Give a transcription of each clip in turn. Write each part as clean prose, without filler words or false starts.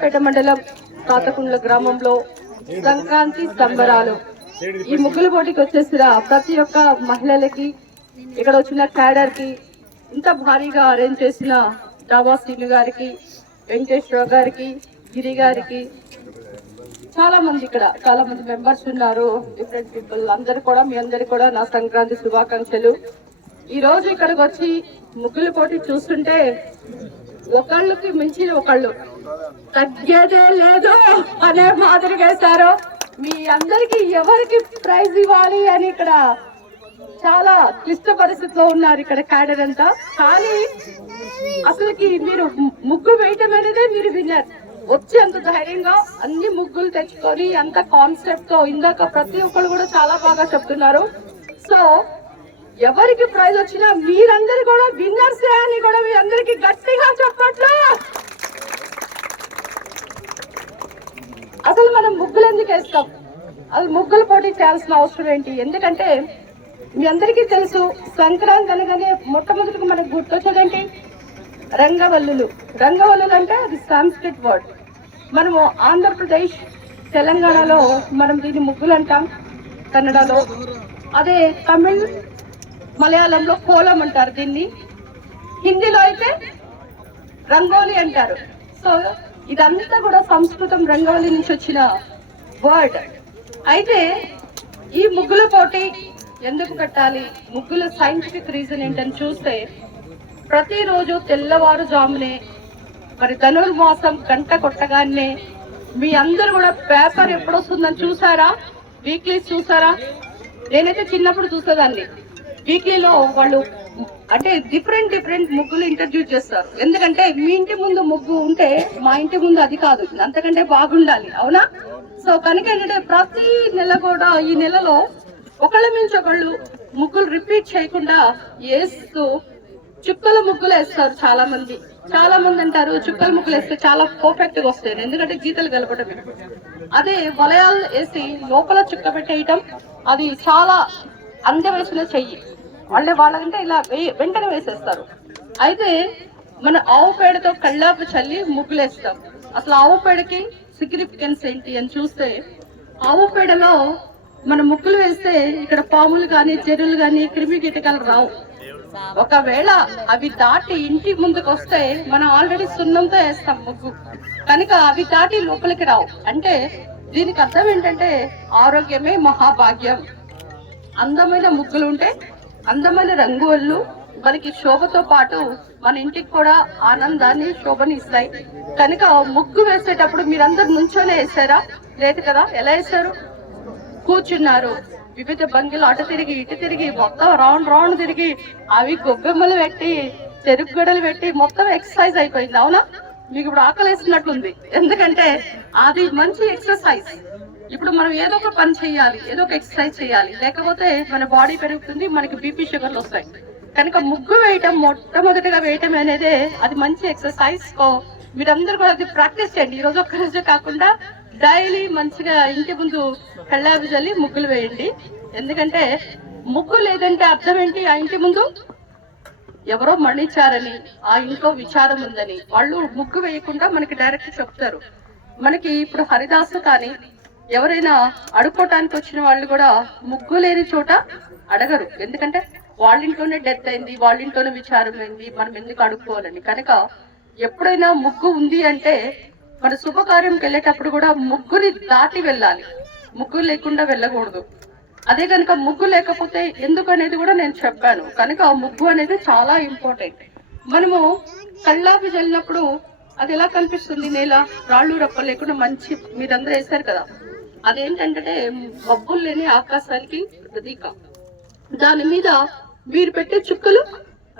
మూసాపేట మండలం కాతకుండ్ల గ్రామంలో సంక్రాంతి సంబరాలు. ఈ ముగ్గుల పోటీకి వచ్చేసిన ప్రతి ఒక్క మహిళలకి, ఇక్కడ వచ్చిన క్యాడర్ కి, ఇంత భారీగా అరేంజ్ చేసిన డాబా శ్రీను గారికి, వెంకటేశ్వరరావు గారికి, గిరి గారికి, చాలా మంది ఇక్కడ చాలా మంది మెంబర్స్ ఉన్నారు, డిఫరెంట్ పీపుల్. అందరు కూడా మీ అందరికి కూడా నా సంక్రాంతి శుభాకాంక్షలు. ఈ రోజు ఇక్కడికి వచ్చి ముగ్గుల పోటీ చూస్తుంటే ఒకళ్ళకి మించి ఒకళ్ళు తగ్గేదే లేదు అనే మాదిరిగా వేశారు. మీ అందరికి ఎవరికి ప్రైజ్ ఇవ్వాలి అని ఇక్కడ చాలా క్లిష్ట పరిస్థితిలో ఉన్నారు ఇక్కడ క్యాడర్ అంతా. కానీ అసలుకి మీరు ముగ్గు వేయటం అనేదే మీరు విన్నర్. వచ్చి అంత ధైర్యంగా అన్ని ముగ్గులు తెచ్చుకొని అంత కాన్సెప్ట్ తో ఇందాక ప్రతి ఒక్కరు కూడా చాలా బాగా చెప్తున్నారు. సో ఎవరికి ప్రైజ్ వచ్చినా మీరందరూ కూడా విన్నర్స్ అని కూడా మీ అందరికి గట్టిగా చెప్పట్లు. అసలు మనం ముగ్గులు ఎందుకు వేస్తాం? అసలు ముగ్గులు పోటీ చేయాల్సిన అవసరం ఏంటి? ఎందుకంటే మీ అందరికీ తెలుసు, సంక్రాంతి అనగానే మొట్టమొదటిగా మనకు గుర్తొచ్చేదేంటి? రంగవల్లులు. రంగవల్లులు అంటే అది సాంస్క్రిట్ వర్డ్. మనము ఆంధ్రప్రదేశ్, తెలంగాణలో మనం దీన్ని ముగ్గులు అంటాం, కన్నడలో. అదే తమిళ్, మలయాళంలో కోలం అంటారు దీన్ని. హిందీలో అయితే రంగోలి అంటారు. సో ఇదంతా కూడా సంస్కృతం రంగవల్లి నుంచి వచ్చిన వర్డ్. అయితే ఈ ముగ్గుల పోటీ ఎందుకు పెట్టాలి, ముగ్గుల సైంటిఫిక్ రీజన్ ఏంటని చూస్తే, ప్రతిరోజు తెల్లవారుజామునే మరి ధనుర్మాసం గంట కొట్టగానే మీ అందరు కూడా పేపర్ ఎప్పుడు వస్తుందని చూసారా? వీక్లీ చూసారా? నేనైతే చిన్నప్పుడు చూసేదాన్ని. వీక్లీలో వాళ్ళు అంటే డిఫరెంట్ ముగ్గులు ఇంట్రడ్యూస్ చేస్తారు. ఎందుకంటే మీ ఇంటి ముందు ముగ్గు ఉంటే మా ఇంటి ముందు అది కాదు, అంతకంటే బాగుండాలి, అవునా? సో కనుక ఏంటంటే ప్రతి నెల కూడా ఈ నెలలో ఒకళ్ళ మించి ఒకళ్ళు ముగ్గులు రిపీట్ చేయకుండా వేస్తూ చుక్కల ముగ్గులు వేస్తారు. చాలా మంది అంటారు చుక్కల ముగ్గులు వేస్తే చాలా పర్ఫెక్ట్ గా వస్తాయి, ఎందుకంటే గీతలు కలపటమే. అదే వలయాలు వేసి లోపల చుక్క పెట్టేయటం అది చాలా అందవేసిన చెయ్యి. వాళ్ళకంటే ఇలా వెంటనే వేసేస్తారు. అయితే మన ఆవు పేడతో కళ్ళాపు చల్లి ముగ్గులు వేస్తాం. అసలు ఆవు పేడకి సిగ్నిఫికెన్స్ ఏంటి అని చూస్తే, ఆవు పేడలో మన ముగ్గులు వేస్తే ఇక్కడ పాములు గాని, చెరువులు గాని, క్రిమి కీటకాలు రావు. ఒకవేళ అవి దాటి ఇంటి ముందుకు వస్తే మనం ఆల్రెడీ సున్నంతో వేస్తాం ముగ్గు, కనుక అవి దాటి లోపలికి రావు. అంటే దీనికి అర్థం ఏంటంటే ఆరోగ్యమే మహాభాగ్యం. అందమైన ముగ్గులు ఉంటే, అందమైన రంగులు మనకి శోభతో పాటు మన ఇంటికి కూడా ఆనందాన్ని, శోభని ఇస్తాయి. కనుక ముగ్గు వేసేటప్పుడు మీరందరు నుంచోనే వేసారా? లేదు కదా. ఎలా వేసారు? కూర్చున్నారు, వివిధ భంగిలు అటు తిరిగి ఇటు తిరిగి మొత్తం రౌండ్ తిరిగి అవి గొబ్బెమ్మలు పెట్టి, చెరుకు గడలు పెట్టి మొత్తం ఎక్సర్సైజ్ అయిపోయింది, అవునా? మీకు ఇప్పుడు ఆకలేసినట్లుంది, ఎందుకంటే అది మంచి ఎక్సర్సైజ్. ఇప్పుడు మనం ఏదో ఒక పని చేయాలి, ఏదో ఒక ఎక్సర్సైజ్ చేయాలి, లేకపోతే మన బాడీ పెరుగుతుంది, మనకి బీపీ షుగర్లు వస్తాయి. కనుక ముగ్గు వేయటం, మొట్టమొదటిగా వేయటం అనేది అది మంచి ఎక్సర్సైజ్. మీరందరూ కూడా అది ప్రాక్టీస్ చేయండి. ఈ రోజు ఒక్క రోజే కాకుండా డైలీ మంచిగా ఇంటి ముందు కళ్ళాపి చల్లి ముగ్గులు వేయండి. ఎందుకంటే ముగ్గు లేదంటే అర్థం ఏంటి? ఆ ఇంటి ముందు ఎవరో మరణించారని, ఆ ఇంట్లో విచారం ఉందని వాళ్ళు ముగ్గు వేయకుండా మనకి డైరెక్ట్ చెప్తారు. మనకి ఇప్పుడు హరిదాసు కానీ ఎవరైనా అడుక్కోవటానికి వచ్చిన వాళ్ళు కూడా ముగ్గు లేని చోట అడగరు. ఎందుకంటే వాళ్ళ ఇంట్లోనే డెత్ అయింది, వాళ్ళ ఇంట్లోనే విచారం అయింది, మనం ఎందుకు అడుక్కోవాలని. కనుక ఎప్పుడైనా ముగ్గు ఉంది అంటే మన శుభకార్యంకి వెళ్ళేటప్పుడు కూడా ముగ్గుని దాటి వెళ్ళాలి, ముగ్గు లేకుండా వెళ్ళకూడదు. అదే కనుక ముగ్గు లేకపోతే ఎందుకు అనేది కూడా నేను చెప్పాను. కనుక ముగ్గు అనేది చాలా ఇంపార్టెంట్. మనము కళ్ళాపి చల్లినప్పుడు అది ఎలా కనిపిస్తుంది? నేల రాళ్ళు రప్పలు లేకుండా మంచి మీరందరూ వేస్తారు కదా, అదేంటంటే మబ్బులు లేని ఆకాశానికి ప్రతీక. దాని మీద మీరు పెట్టే చుక్కలు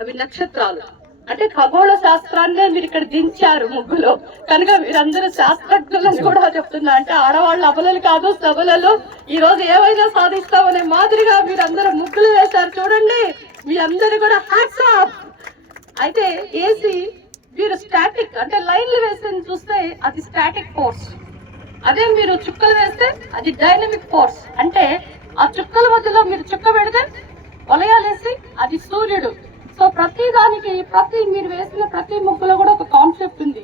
అవి నక్షత్రాలు. అంటే ఖగోళ శాస్త్రాన్నే మీరు ఇక్కడ దించారు ముగ్గులో. కనుక మీరందరూ శాస్త్రజ్ఞులని కూడా చెప్తున్నా. అంటే ఆడవాళ్ళు అబలలు కాదు, సబలలో ఈ రోజు ఏవైనా సాధిస్తామనే మాదిరిగా మీరందరూ ముగ్గులు వేశారు. చూడండి, మీ అందరు కూడా హ్యాట్స్ ఆఫ్. అయితే ఏసీ మీరు స్టాటిక్ అంటే లైన్లు వేసి చూస్తే అది స్టాటిక్ ఫోర్స్. అదే మీరు చుక్కలు వేస్తే అది డైనమిక్ ఫోర్స్. అంటే ఆ చుక్కల మధ్యలో మీరు చుక్క పెడితే వలయాలేసి అది సూర్యుడు. సో ప్రతి దానికి మీరు వేసిన ప్రతి ముగ్గులో కూడా ఒక కాన్సెప్ట్ ఉంది.